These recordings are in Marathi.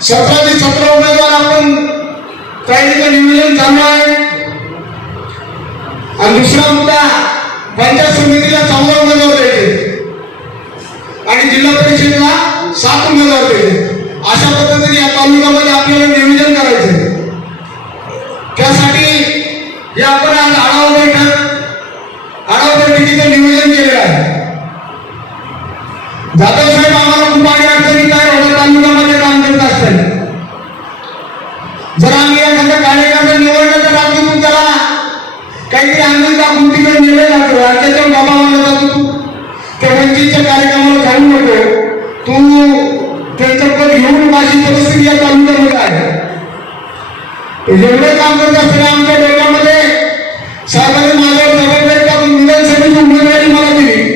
17 ते 17 उमेदवार आपण तयारीचं नियोजन चालू आहे। आणि दुसरा मुद्दा, पंचायत समितीला 14 उमेदवार द्यायचे आणि जिल्हा परिषदेला 7 उमेदवार द्यायचे। अशा पद्धतीने या तालुक्यामध्ये आपल्याला नियोजन करायचे। त्यासाठी हे आपण आज आढावा बैठकीचं नियोजन केलेलं आहे। जाधव साहेब आम्हाला खूप अडचणी तयार होतात तालुक्यामध्ये काम करत असताना। जर आम्ही एखाद्या कार्यकर्ता निवडलं तर रात्रीतून त्याला काहीतरी आनंद दाखवून तिकडे नेले जातो आणि त्याच्यावर बाबा म्हणला जातो त्या वंचितच्या कार्यक्रमाला जाऊ नको, तू त्यांचं पद घेऊन माझी परिस्थिती या तालुक्यामध्ये आहे। एवढं काम करत असताना आमच्या डोक्यामध्ये साहेबांनी माझ्यावर जबाबदारी टाकून विधानसभेची उमेदवारी मला दिली।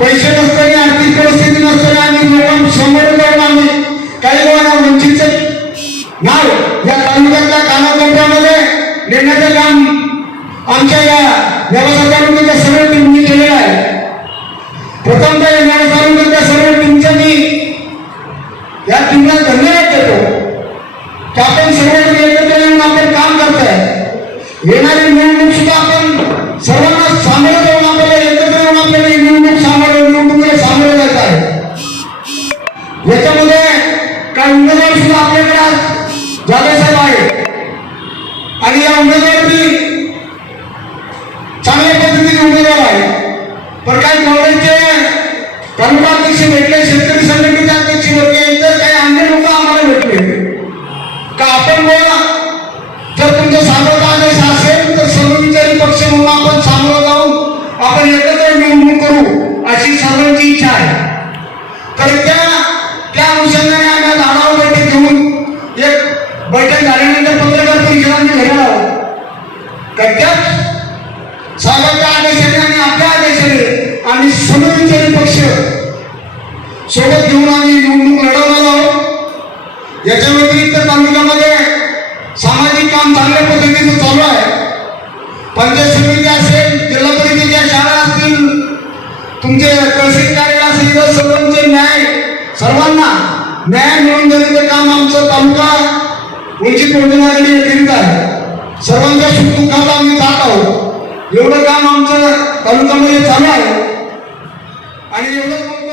पैसे नसताना, आर्थिक परिस्थिती नसताना आम्ही लोकांसमोर जाऊन आम्ही काही लोकांना वंचितचं नाव या तालुक्यातल्या कानाकोपऱ्यामध्ये नेण्याचं काम आमच्या या व्यवसाय तालुक्याच्या सर्व टीमनी केलेलं आहे। प्रथमतः या व्यवसाय तालुक्याच्या सर्व टीमच्या मी या टीमला धन्यवाद देतो की आपण सर्वजण एकत्र येऊन आपण काम करताय। येणारी निवडणूक सुद्धा आपण सर्वांना सामोरं जाऊन आपल्याला एकत्र येऊन आपल्याला निवडणुकीला सामोरं जायचं आहे। याच्यामध्ये काही उमेदवार सुद्धा आपल्याकडे आज जाधव साहेब आहे आणि या उमेदवारांनी चांगल्या पद्धतीने उमेदवार आहे। पण काही काँग्रेसचे तालुका अध्यक्ष भेटले, शेतकरी संघटनेचे अध्यक्ष भेटले, इतर काही अन्य लोक आम्हाला भेटले का आपण जर तुमचा सामोरा आदेश असेल तर सर्वविचारी पक्ष म्हणून आपण सामोरं जाऊन आपण एकत्र निवडणूक करू अशी सर्वांची इच्छा आहे। तर त्या अनुषंगाने आम्ही आज आढावा बैठक घेऊन एक बैठक झाल्यानंतर पत्रकार परिषद आम्ही घेणार आहोत। त्यात साहेबांच्या आदेशाने आणि आपल्या आदेशाने आम्ही सर्वविचारी पक्ष सोबत घेऊन आम्ही निवडणूक लढवणार आहोत। याच्या व्यतिरिक्त तालुक्यामध्ये सामाजिक काम चांगल्या पद्धतीने चालू आहे। पंचायत समिती असेल, जिल्हा परिषदेच्या शाळा असतील, तुमचे तहसील कार्यालय असेल, सर्वांचे सर्वांना न्याय मिळवून देण्याचं काम आमचं तालुका वंचित बहुजन आघाडी करीत आहे। सर्वांच्या सुखदुःखात आम्ही जात आहोत। एवढं काम आमचं तालुक्यामध्ये चालू आहे आणि एवढं